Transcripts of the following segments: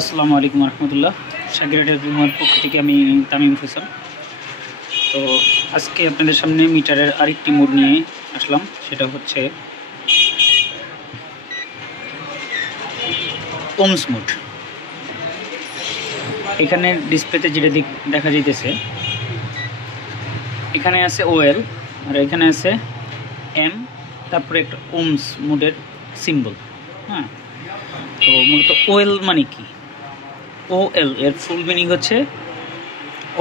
আসসালামু আলাইকুম রহমতুল্লাহ। সাগিরাটের পক্ষ থেকে আমি তামিম ফয়সাল। তো আজকে আপনাদের সামনে মিটারের আরেকটি মোড নিয়ে আসলাম, সেটা হচ্ছে ওমস মোড। এখানে ডিসপ্লেতে যেটা দেখা যাইতেছে, এখানে আছে ওএল আর এখানে আছে এম, তারপরে একটা ওমস মোডের সিম্বল। হ্যাঁ, তো মূলত ওএল মানে কি? ওএল এর ফুল মিনিং হচ্ছে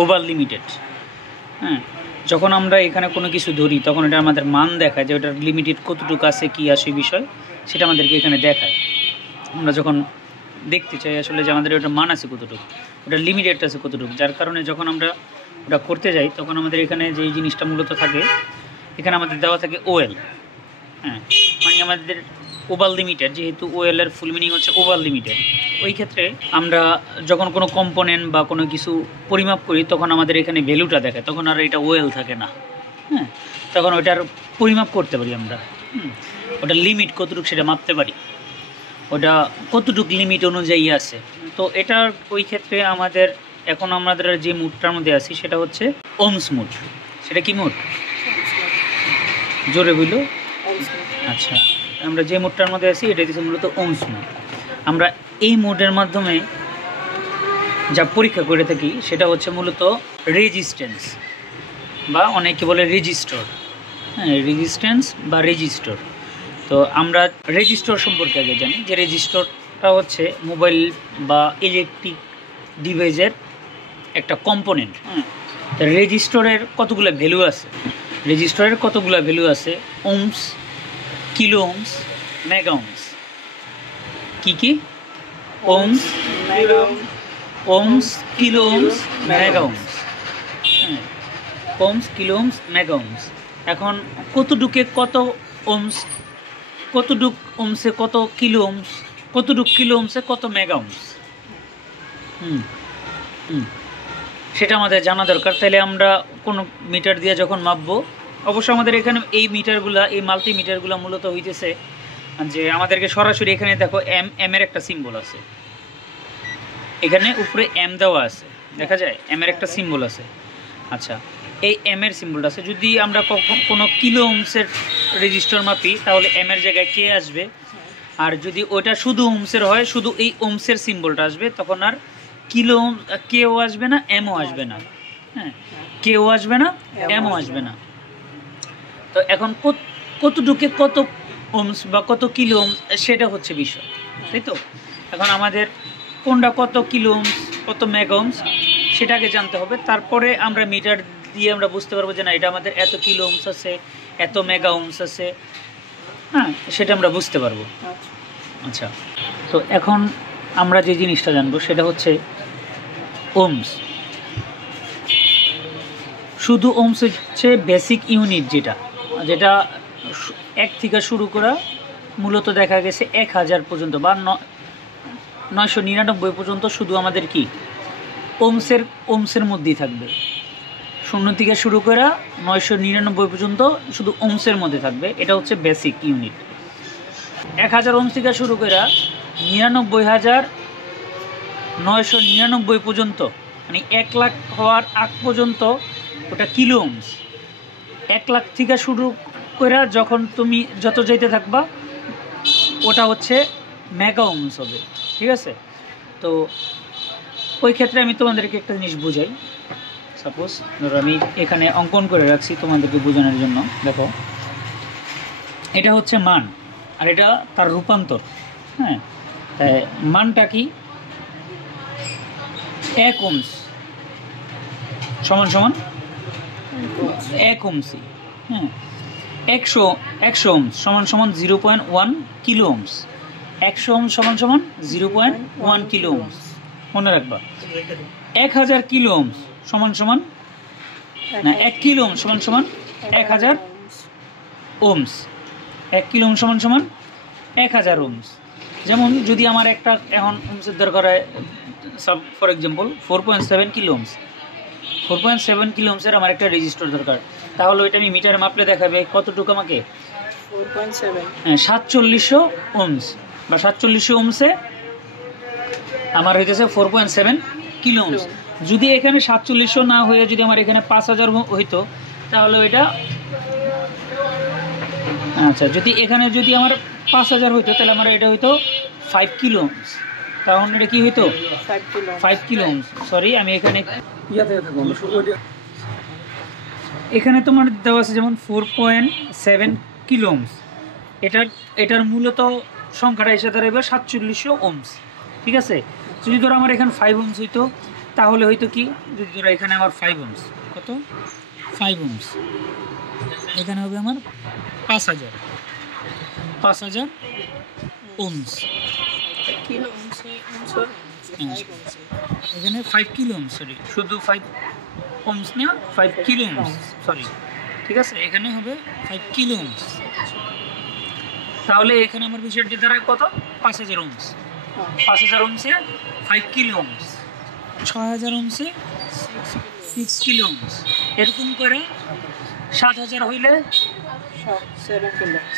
ওভার লিমিটেড। হ্যাঁ, যখন আমরা এখানে কোনো কিছু ধরি তখন এটা আমাদের মান দেখায় যে ওটার লিমিটেড কতটুকু আছে, কী আসে বিষয়, সেটা আমাদেরকে এখানে দেখায়। আমরা যখন দেখতে চাই আসলে যে আমাদের ওটার মান আছে কতটুকু, ওটার লিমিটেড আছে কতটুকু, যার কারণে যখন আমরা ওটা করতে যাই তখন আমাদের এখানে যেই জিনিসটা মূলত থাকে, এখানে আমাদের দেওয়া থাকে ওএল। হ্যাঁ, মানে আমাদের ওভার লিমিটেড, যেহেতু ওএল এর ফুল মিনিং হচ্ছে ওভার লিমিটেড। ওই ক্ষেত্রে আমরা যখন কোনো কম্পোনেন্ট বা কোনো কিছু পরিমাপ করি তখন আমাদের এখানে ভ্যালুটা দেখায়, তখন আর এটা ওএল থাকে না। হ্যাঁ, তখন ওইটার পরিমাপ করতে পারি আমরা। ওটার লিমিট কতটুকু সেটা মাপতে পারি, ওটা কতটুকু লিমিট অনুযায়ী আছে। তো এটার ওই ক্ষেত্রে আমাদের এখন আমাদের যে মুডটার মধ্যে আছি সেটা হচ্ছে ওমস মুড। সেটা কি মুড? জোরে বললো। আচ্ছা, আমরা যে মোডটার মধ্যে আছি এটা হচ্ছে মূলত ওমস মোড। আমরা এই মোডের মাধ্যমে যা পরীক্ষা করে থাকি সেটা হচ্ছে মূলত রেজিস্ট্যান্স, বা অনেকে বলে রেজিস্টর। হ্যাঁ, রেজিস্ট্যান্স বা রেজিস্টর। তো আমরা রেজিস্টর সম্পর্কে আগে জানি যে রেজিস্টরটা হচ্ছে মোবাইল বা ইলেকট্রিক ডিভাইসের একটা কম্পোনেন্ট। হ্যাঁ, রেজিস্টরের কতগুলো ভ্যালু আছে? রেজিস্টরের কতগুলো ভ্যালু আছে? Ohms, kilo ohms, mega ohms. কি? Ohms, ohms, kilo ohms, mega ohms. হ্যাঁ, ohms, kilo ohms, mega ohms. এখন কতটুকে কত ওমস, কতটুক ওমসে কত কিলো ওমস, কতটুক কিলো ওমসে কত মেগা ওমস। সেটা আমাদের জানা দরকার। তাহলে আমরা কোনো মিটার দিয়ে যখন মাপবো, অবশ্য আমাদের এখানে এই মিটারগুলা, এই মাল্টিমিটারগুলো মূলত হইতেছে যে আমাদেরকে সরাসরি এখানে দেখো এম এর একটা সিম্বল আছে, এখানে উপরে এম দেওয়া আছে, দেখা যায় এম এর একটা সিম্বল আছে। আচ্ছা, এই এম এর সিম্বলটা আছে। যদি আমরা কোনো কিলো ওমসের রেজিস্টার মাপি তাহলে এম এর জায়গায় কে আসবে, আর যদি ওটা শুধু ওমসের হয় শুধু এই ওমসের সিম্বলটা আসবে, তখন আর কিলো কেও আসবে না, এমও আসবে না। হ্যাঁ, কেও আসবে না, এমও আসবে না। তো এখন কতটুকে কত ওমস বা কত কিলো ওমস সেটা হচ্ছে বিষয়, তাই তো? এখন আমাদের কোনটা কত কিলো ওমস, কত মেগা ওমস সেটাকে জানতে হবে। তারপরে আমরা মিটার দিয়ে আমরা বুঝতে পারবো যে না, এটা আমাদের এত কিলো ওমস আছে, এত মেগা ওমস আছে। হ্যাঁ, সেটা আমরা বুঝতে পারবো। আচ্ছা, তো এখন আমরা যে জিনিসটা জানবো সেটা হচ্ছে ওমস। শুধু ওমস হচ্ছে বেসিক ইউনিট, যেটা এক থেকে শুরু করা মূলত দেখা গেছে 1000 পর্যন্ত বা 999 পর্যন্ত শুধু আমাদের কি ওমসের মধ্যেই থাকবে। 0 থেকে শুরু করা 999 পর্যন্ত শুধু ওমসের মধ্যে থাকবে। এটা হচ্ছে বেসিক ইউনিট। 1000 ওমস থেকে শুরু করা 99,999 পর্যন্ত, মানে 1 লাখ হওয়ার আগ পর্যন্ত ওটা কিলো ওমস। 1 লাখ থেকে শুরু করে যখন তুমি যত যেতে থাকবা ওটা হচ্ছে মেগা ওমস হবে। ঠিক আছে? তো ওই ক্ষেত্রে আমি তোমাদেরকে একটা জিনিস বুঝাই। সাপোজ ধরো আমি এখানে অঙ্কন করে রাখছি তোমাদেরকে বোঝানোর জন্য। দেখো, এটা হচ্ছে মান আর এটা তার রূপান্তর। হ্যাঁ, মানটা কি? 1 ওমস সমান 1 ওমসি। হ্যাঁ, 100 ওমস সমান 0.1 কিলো ওমস। 100 ওমস সমান 0.1 কিলো ওমস। মনে রাখবা। 1000 কিলো ওমস সমান না, 1 কিলো ওমস সমান 1000 ওমস। 1 কিলো ওমস সমান 1000 ওমস। যেমন যদি আমার একটা এখন ওমসের দরকার হয়, for example 4.7 kilo ohms, 4.7 kilo ওমসের আমার একটা রেজিস্টার দরকার, তাহলে ওইটা আমি মিটারে মাপলে দেখাবে কতটুকু আমাকে? 4.7। হ্যাঁ, 4700 ওমস বা 4700 ওমসে আমার হইতেছে 4.7 কিলো ওহমস। যদি এখানে 4700 না হয়ে যদি আমার এখানে 5000 হইতো তাহলে এটা, আচ্ছা যদি এখানে যদি আমার 5000 হইতো তাহলে আমার এটা হইতো 5 কিলো ওহমস। তখন এটা কি হইতো 5 কিলো ওহমস। সরি আমি এখানে এখানে তোমার দেওয়া আছে যেমন 4.7 কিলো ওহমস। এটার মূলত সংখ্যাটা এসে দাঁড়াবে 4700 ওহমস। ঠিক আছে, যদি ধরো আমার এখানে 5 ওহমস হইতো তাহলে হয়তো কি, যদি ধরো এখানে আমার 5 ওহমস, কত 5 ওহমস, এখানে হবে আমার 5000 ওহমস। এখানে 5 কিলো ওহমস, সরি শুধু 5 ওহমস না, 5 কিলো ওহমস, সরি ঠিক আছে, এখানে হবে 5 কিলো ওহমস। তাহলে এখানে আমার বিষয়টি দ্বারা কত 5000 Ohm's, 5000 ওহমসে 5 kilo Ohm's, 6000 ওহমসে 6 kilo Ohm's, এরকম করে 7000 হইলে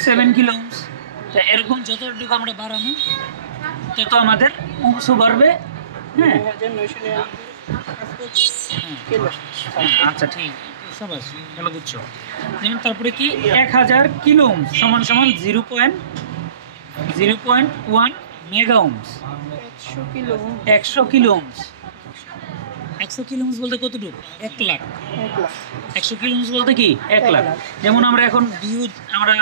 7 কিলো ওহমস। তা এরকম যতটুকু আমরা বাড়ানো তত আমাদের ওহমসও বাড়বে। হ্যাঁ আচ্ছা ঠিক, সবাই ভালো বুঝছো। যেমন তারপরে কি 1000 কিলো ওহমস সমান সমান 0.1 mega Ohm's. 100 kilo Ohm's, 100 kilo Ohm's বলতে কতটুকু 1 লাখ। 100 কিলো ওহমস বলতে কি 1 লাখ। যেমন আমরা এখন ভিউ, আমরা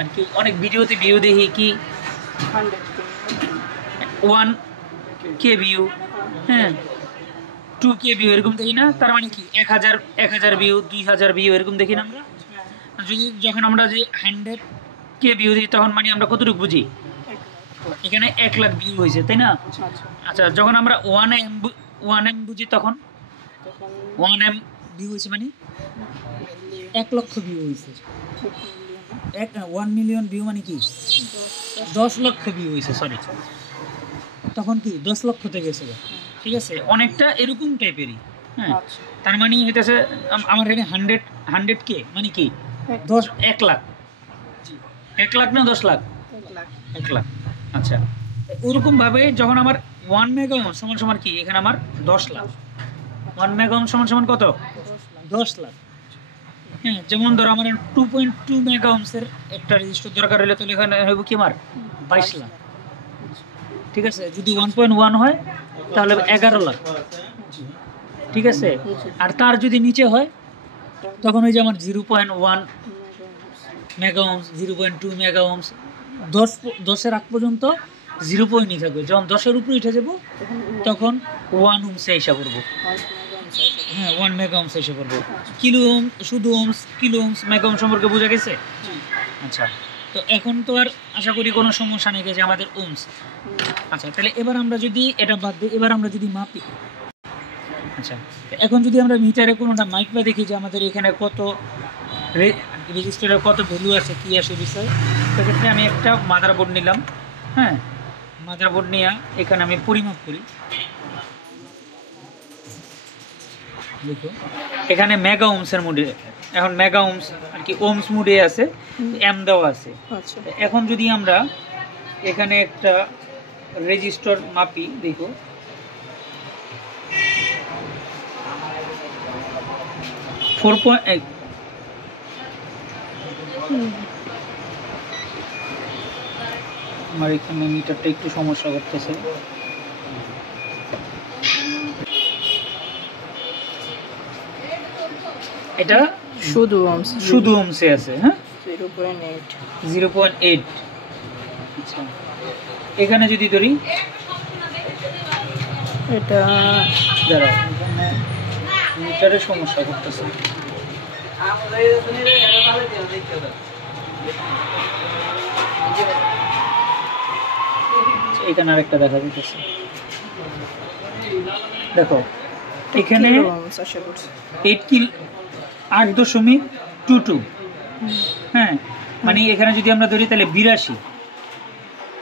আর কি অনেক ভিডিওতে ভিউ দেখি কি 1K ভিউ, হ্যাঁ 2K ভিউ এরকম দেখি না। তার মানে কি 1000 ভিউ, 2000 ভিউ এরকম দেখি না আমরা। যদি যখন আমরা যে 100K ভিউ দিই তখন মানে আমরা কতটুকু বুঝি, এখানে 1 লাখ ভিউ হয়েছে, তাই না? আচ্ছা যখন আমরা 1M বুঝি তখন 1M ভিউ হয়েছে মানে 1 লক্ষ ভিউ হয়েছে। 1 মিলিয়ন ভিউ মানে কি 10 লক্ষ ভিউ হয়েছে, সরি তখন কি 10 লক্ষ থেকে গেছে। ঠিক আছে, অনেকটা এরকম টাইপেরই। হ্যাঁ তার মানে হইতেছে আমার এখানে 100K মানে কি 1 লাখ, 1 লাখ না 10 লাখ, 1 লাখ। আচ্ছা ওরকম ভাবে যখন আমার 1 মেগা ওহম সমান সমান কি, এখানে আমার 10 লাখ। 1 মেগা ওহম সমান সমান কত 10 লাখ। হ্যাঁ যেমন ধরো আমার 2.2 মেগা ওহমসের একটা রেজিস্টার দরকার হলে তাহলে এখানে হবে কি আমার 22 লাখ। ঠিক আছে, যদি 1.1 হয় তাহলে 11 লাখ। ঠিক আছে, আর তার যদি নিচে হয় তখন ওই যে আমার 0.1 মেগা ওহমস, 0.2 মেগা ওহমস, 10-এর আগ পর্যন্ত 0.ই থাকবে। যখন 10-এর উপরে উঠে যাব তখন 1 ওহমসে এসে পড়বো। হ্যাঁ 1 মেগা ওহমসে এসে পড়বো। কিলো ওহম, শুধু Ohm's, kilo Ohm's, mega ohm সম্পর্কে বোঝা গেছে। আচ্ছা তো এখন তো আর আশা করি কোনো সমস্যা নেই যে আমাদের ওহমস। আচ্ছা তাহলে এবার আমরা যদি এটা বাদ দিই, এবার আমরা যদি মাপি। আচ্ছা এখন যদি আমরা মিটারে কোনোটা মাইপা দেখি যে আমাদের এখানে কত রেজিস্টারের কত ভ্যালু আছে, কী আসে বিষয়, সেক্ষেত্রে আমি একটা মাদারবোর্ড নিলাম। হ্যাঁ মাদারবোর্ড নিয়ে এখানে আমি পরিমাপ করি। দেখো এখানে মেগা ওহমসের মোডে, এখন মেগা ওহমস আর কি ওহমস মোডে আছে, এম দেওয়া আছে। এখন যদি আমরা এখানে একটা রেজিস্টার মাপি, দেখো আমার এখানে মিটারটা একটু সমস্যা করতেছে। এটা শুধু ওহমসে আছে। হ্যাঁ 0.8। আচ্ছা এখানে যদি ধরি, এটা দাঁড়াও এখানে মিটারের সমস্যা করতেছে। এখানে আরেকটা দেখা যাচ্ছে, দেখো এখানে 8.22। হ্যাঁ মানে এখানে যদি আমরা ধরি তাহলে 82।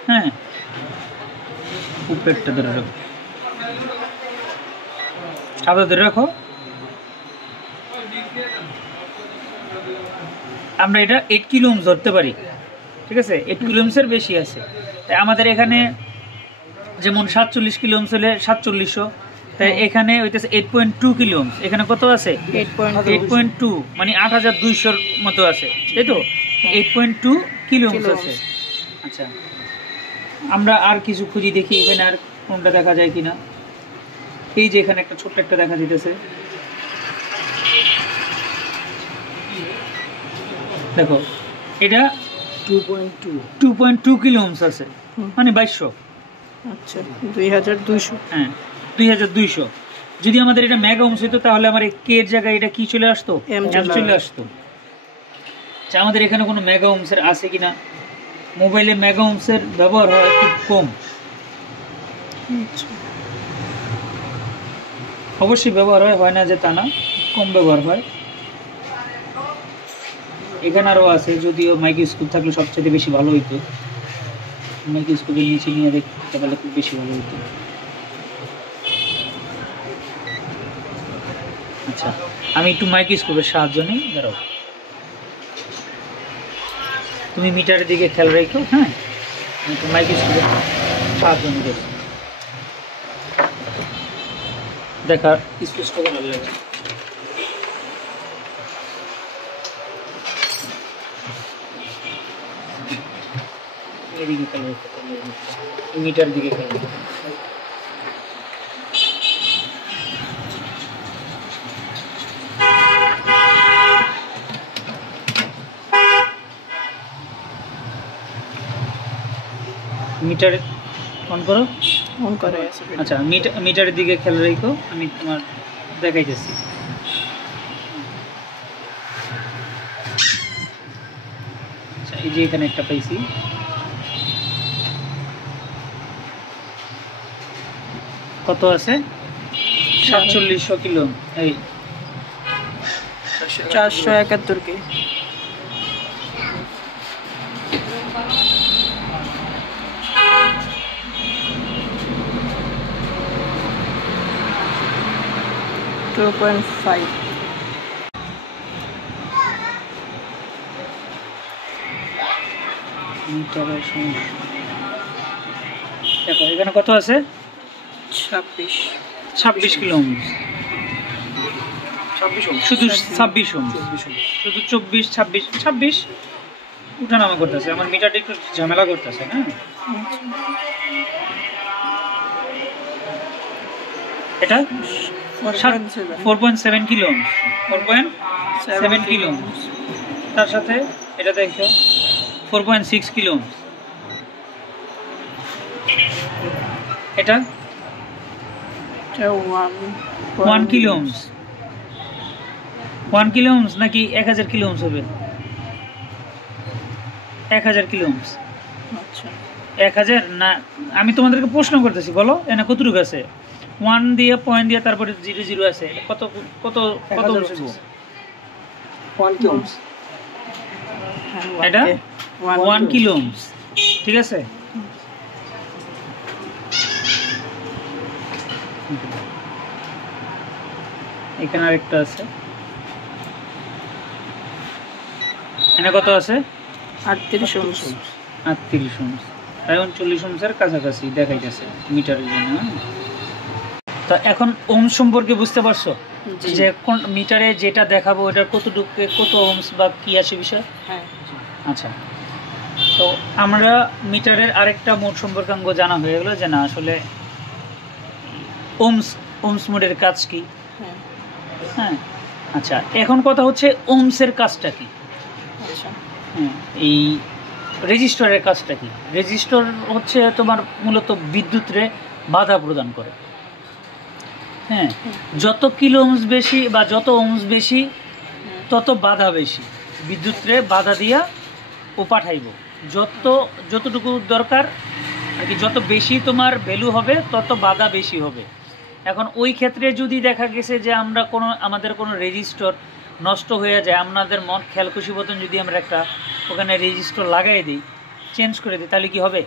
হ্যাঁ উপরেরটা ধরে রাখো, সাদা ধরে রাখো। আমরা এটা 8 কিলো ওহম ধরতে পারি। ঠিক আছে, 8 কিলো ওহমসের বেশি আছে। তাই আমাদের এখানে যেমন 47 কিলো ওহমস হলে 4700, তাই এখানে হইতেছে 8.2 কিলো ওহমস। এখানে কত আছে? 8.2, মানে 8200 মতো আছে, তাই তো? 8.2 কিলো ওহমস আছে। আচ্ছা, আমরা আর কিছু খুঁজি, দেখি এখানে আর কোনটা দেখা যায় কিনা। এই যে এখানে একটা ছোট্ট একটা দেখা যেতেছে, দেখো এটা 2.2 কিলো ওহমস আছে, মানে 2200। আচ্ছা, 2200। হ্যাঁ, 2200। যদি আমাদের এটা মেগা ওহমস হইতো তাহলে আমার কে এর জায়গায় এটা কি চলে আসতো? এম চলে আসতো। আচ্ছা, আমাদের এখানে কোনো মেগা ওহমসের আছে কিনা? মোবাইলে মেগা ওহমসের ব্যবহার হয় খুব কম। অবশ্যই ব্যবহার হয় না যে তা না, কম ব্যবহার হয়। এখানে আরও আছে, যদিও মাইক্রোস্কোপ থাকলে সবচেয়ে বেশি ভালো হইতো। মাইক্রোস্কোপের নিচে নিয়ে দেখতে পারলে খুব বেশি ভালো হইতো। আচ্ছা, আমি একটু মাইক্রোস্কোপের সাহায্য নিই, দাঁড়াও। তুমি মিটারের দিকে খেয়াল রেখো। হ্যাঁ, আমি একটু মাইক্রোস্কোপের সাহায্য নিতে দেখা স্পষ্ট ভালো লাগে। এদিকে খেয়াল রেখো, মিটার দিকে খেয়াল রেখো। মিটার অন করো। অন করে আছে। আচ্ছা, মিটারের দিকে খেয়াল রেখো, আমি তোমার দেখাইতেছি। আচ্ছা, এই যে এখানে একটা পাইছি, কত আছে? 4700 কিলো। এই 471 কে। মিটারের সমস্যা। দেখো এখানে কত আছে? 26 কিলো ওহমস। শুধু 26 ওহমস, শুধু 24, 26 উঠানামা করতেছে। আমার মিটারটা একটু ঝামেলা করতেছে। হ্যাঁ, এটা 4.7 কিলো ওহমস, 4.7 কিলো ওহমস। তার সাথে এটা দেখো 4.6 কিলো ওহমস। এটা 1 কিলো ওহমস। 1 কিলো ওহমস নাকি 1000 কিলো ওহমস হবে? 1000 কিলো ওহমস। আচ্ছা, 1000 না, আমি তোমাদেরকে প্রশ্ন করতেছি, বলো এনে কতটুকু আছে? 1 দিয়ে পয়েন্ট দিয়ে তারপরে 00 আছে, কত কত কত ওহমস? 1 kilo Ohm's. এটা 1 কিলো ওহমস, ঠিক আছে? এখানে আরেকটা আছে, এখানে কত আছে? 38 ওহমস। 38 ওহমস, তাই 39 ওহমসের কাছাকাছি দেখাইতেছে মিটারের জন্য। তো এখন ওহমস সম্পর্কে বুঝতে পারছো যে কোন মিটারে যেটা দেখাবো ওটার কতটুকু কত ওহমস বা কি আছে বিষয়? হ্যাঁ। আচ্ছা, তো আমরা মিটারের আরেকটা মোড সম্পর্কাঙ্গ জানা হয়ে গেল যে না আসলে ওহমস মোডের কাজ কি। হ্যাঁ, আচ্ছা, এখন কথা হচ্ছে ওহমসের কাজটা কি? আচ্ছা, হ্যাঁ, এই রেজিস্টরের কাজটা কি? রেজিস্টর হচ্ছে তোমার মূলত বিদ্যুৎরে বাধা প্রদান করে। হ্যাঁ, যত কিলো ওহমস বেশি বা যত ওহমস বেশি তত বাধা বেশি, বিদ্যুৎরে বাধা দিয়া ও পাঠাইব। যতটুকু দরকার আর কি, যত বেশি তোমার ভ্যালু হবে তত বাধা বেশি হবে। এখন ওই ক্ষেত্রে যদি দেখা গেছে যে আমরা আমাদের কোনো রেজিস্টর নষ্ট হয়ে যায়, আপনাদের মন খেয়াল খুশি মতন যদি আমরা একটা ওখানে রেজিস্টর লাগাই দিই, চেঞ্জ করে দিই, তাহলে কি হবে?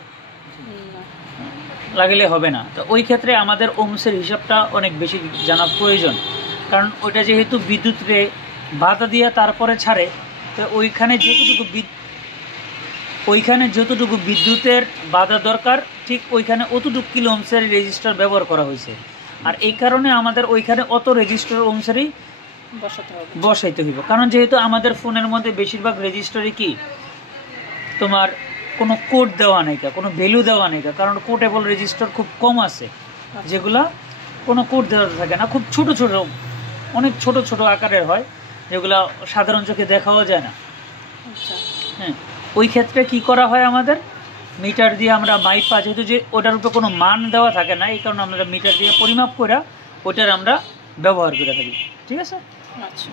লাগালে হবে না। তো ওই ক্ষেত্রে আমাদের ওহমসের হিসাবটা অনেক বেশি জানা প্রয়োজন, কারণ ওইটা যেহেতু বিদ্যুৎরে বাধা দিয়ে তারপরে ছাড়ে, তো ওইখানে যতটুকু বিদ্যুতের বাধা দরকার ঠিক ওইখানে অতটুকু কিলো ওমসের রেজিস্টার ব্যবহার করা হয়েছে। আর এই কারণে আমাদের ওইখানে অত রেজিস্টার অনুসারেই বসাতে হবে। বসাইতে হইব, কারণ যেহেতু আমাদের ফোনের মধ্যে বেশিরভাগ রেজিস্টারে কি তোমার কোনো কোড দেওয়া নেই, কোনো ভ্যালু দেওয়া নেই, কারণ কোডেবল রেজিস্টার খুব কম আছে, যেগুলা কোনো কোড দেওয়া থাকে না, খুব ছোট ছোট, অনেক ছোট ছোট আকারের হয়, যেগুলা সাধারণ চোখে দেখাও যায় না। আচ্ছা, হ্যাঁ, ওই ক্ষেত্রে কি করা হয়, আমাদের মিটার দিয়ে আমরা মাইপা, যেহেতু যে ওটার উপরে কোনো মান দেওয়া থাকে না, এই কারণে আমরা মিটার দিয়ে পরিমাপ করে ওটার আমরা ব্যবহার করে থাকি। ঠিক আছে। আচ্ছা।